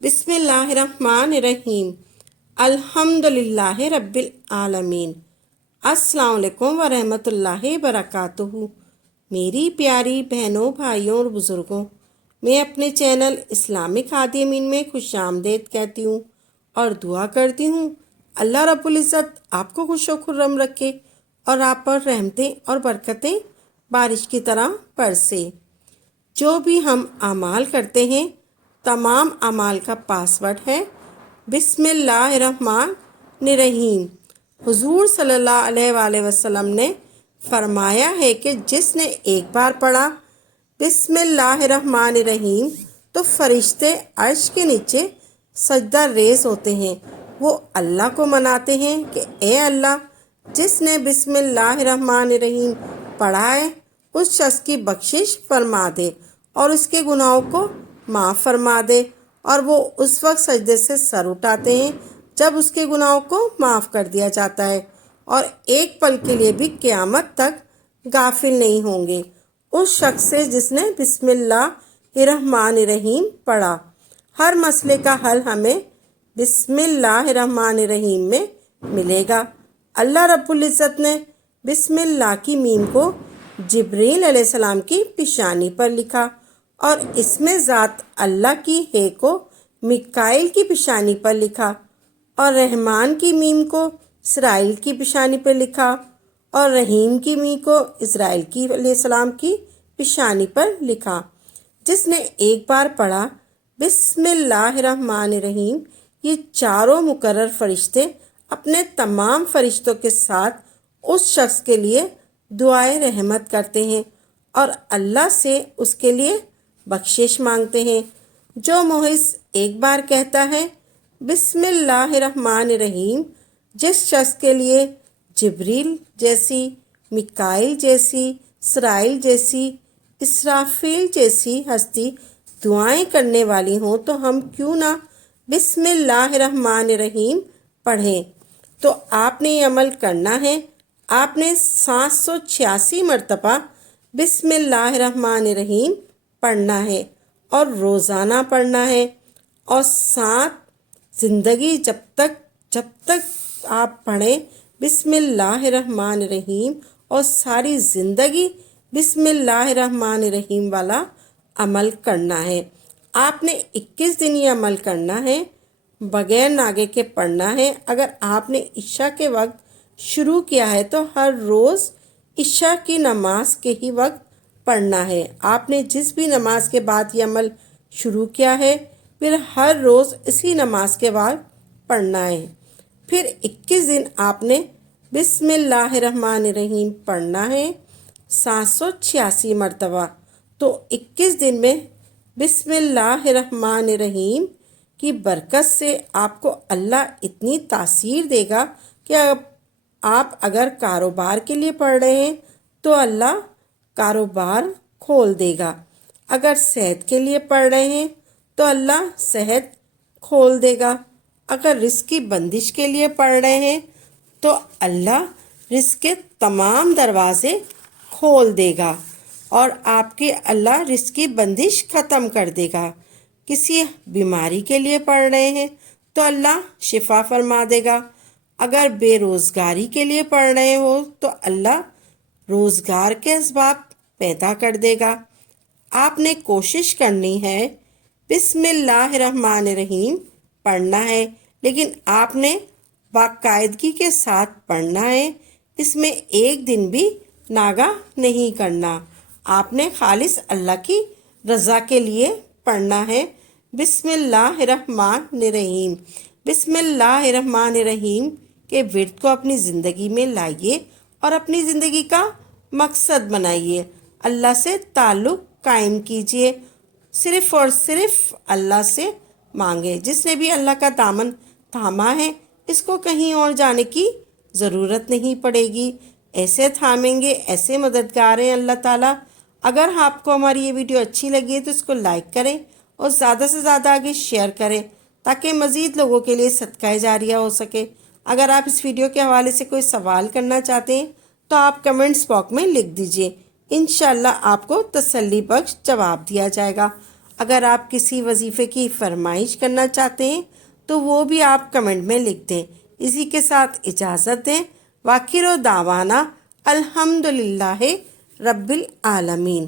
بسم اللہ الرحمن الرحیم الحمدللہ رب العالمین۔ السلام علیکم ورحمۃ اللہ وبرکاتہ۔ میری پیاری بہنوں، بھائیوں اور بزرگوں، میں اپنے چینل اسلامک ہادی امین میں خوش آمدید کہتی ہوں اور دعا کرتی ہوں اللہ رب العزت آپ کو خوش و خرم رکھے اور آپ پر رحمتیں اور برکتیں بارش کی طرح برسے۔ جو بھی ہم اعمال کرتے ہیں، تمام اعمال کا پاسورڈ ہے بسم اللہ الرحمن الرحیم۔ حضور صلی اللہ علیہ وآلہ وسلم نے فرمایا ہے کہ جس نے ایک بار پڑھا بسم اللہ الرحمن الرحیم تو فرشتے عرش کے نیچے سجدہ ریز ہوتے ہیں، وہ اللہ کو مناتے ہیں کہ اے اللہ، جس نے بسم اللہ الرحمن الرحیم پڑھا ہے اس شخص کی بخشش فرما دے اور اس کے گناہوں کو معاف فرما دے۔ اور وہ اس وقت سجدے سے سر اٹھاتے ہیں جب اس کے گناہوں کو معاف کر دیا جاتا ہے، اور ایک پل کے لیے بھی قیامت تک غافل نہیں ہوں گے اس شخص سے جس نے بسم اللہ الرحمن الرحیم پڑھا۔ ہر مسئلے کا حل ہمیں بسم اللہ الرحمن الرحیم میں ملے گا۔ اللہ رب العزت نے بسم اللہ کی میم کو جبریل علیہ السلام کی پیشانی پر لکھا، اور اس میں ذات اللہ کی ہے کو میکائیل کی پیشانی پر لکھا، اور رحمان کی میم کو اسرائیل کی پیشانی پر لکھا، اور رحیم کی میم کو اسرائیل کی علیہ السلام کی پیشانی پر لکھا۔ جس نے ایک بار پڑھا بسم اللہ الرحمن الرحیم، یہ چاروں مقرر فرشتے اپنے تمام فرشتوں کے ساتھ اس شخص کے لیے دعائے رحمت کرتے ہیں اور اللہ سے اس کے لیے بخشش مانگتے ہیں۔ جو محض ایک بار کہتا ہے بسم اللہ الرحمن الرحیم، جس شخص کے لیے جبریل جیسی، میکائیل جیسی، اسرائیل جیسی، اسرافیل جیسی ہستی دعائیں کرنے والی ہوں، تو ہم کیوں نہ بسم اللہ الرحمن الرحیم پڑھیں۔ تو آپ نے یہ عمل کرنا ہے، آپ نے 786 مرتبہ بسم اللہ الرحمن الرحیم پڑھنا ہے اور روزانہ پڑھنا ہے، اور ساتھ زندگی جب تک آپ پڑھیں بسم اللہ الرحمن الرحیم، اور ساری زندگی بسم اللہ الرحمن الرحیم والا عمل کرنا ہے۔ آپ نے 21 دن یہ عمل کرنا ہے، بغیر ناگے کے پڑھنا ہے۔ اگر آپ نے عشاء کے وقت شروع کیا ہے تو ہر روز عشاء کی نماز کے ہی وقت پڑھنا ہے۔ آپ نے جس بھی نماز کے بعد یہ عمل شروع کیا ہے، پھر ہر روز اسی نماز کے بعد پڑھنا ہے۔ پھر 21 دن آپ نے بسم اللہ الرحمن الرحیم پڑھنا ہے 786 مرتبہ۔ تو 21 دن میں بسم اللہ الرحمن الرحیم کی برکت سے آپ کو اللہ اتنی تاثیر دے گا کہ آپ اگر کاروبار کے لیے پڑھ رہے ہیں تو اللہ کاروبار کھول دے گا، اگر صحت کے لیے پڑھ رہے ہیں تو اللہ صحت کھول دے گا، اگر رزق کی بندش کے لیے پڑھ رہے ہیں تو اللہ رزق کے تمام دروازے کھول دے گا اور آپ کے اللہ رزق کی بندش ختم کر دے گا۔ کسی بیماری کے لیے پڑھ رہے ہیں تو اللہ شفا فرما دے گا، اگر بے روزگاری کے لیے پڑھ رہے ہو تو اللہ روزگار کے اسباب پیدا کر دے گا۔ آپ نے کوشش کرنی ہے بسم اللہ الرحمن الرحیم پڑھنا ہے، لیکن آپ نے باقاعدگی کے ساتھ پڑھنا ہے، اس میں ایک دن بھی ناغہ نہیں کرنا۔ آپ نے خالص اللہ کی رضا کے لیے پڑھنا ہے بسم اللہ الرحمن الرحیم۔ بسم اللہ الرحمن الرحیم کے ورد کو اپنی زندگی میں لائیے اور اپنی زندگی کا مقصد بنائیے، اللہ سے تعلق قائم کیجیے، صرف اور صرف اللہ سے مانگے۔ جس نے بھی اللہ کا دامن تھاما ہے اس کو کہیں اور جانے کی ضرورت نہیں پڑے گی، ایسے تھامیں گے، ایسے مددگار ہیں اللہ تعالیٰ۔ اگر آپ کو ہماری یہ ویڈیو اچھی لگی ہے تو اس کو لائک کریں اور زیادہ سے زیادہ آگے شیئر کریں تاکہ مزید لوگوں کے لیے صدقہ جاریہ ہو سکے۔ اگر آپ اس ویڈیو کے حوالے سے کوئی سوال کرنا چاہتے ہیں تو آپ کمنٹس باکس میں لکھ دیجئے، انشاءاللہ آپ کو تسلی بخش جواب دیا جائے گا۔ اگر آپ کسی وظیفے کی فرمائش کرنا چاہتے ہیں تو وہ بھی آپ کمنٹ میں لکھ دیں۔ اسی کے ساتھ اجازت دیں۔ وآخر دعوانا الحمدللہ رب العالمین۔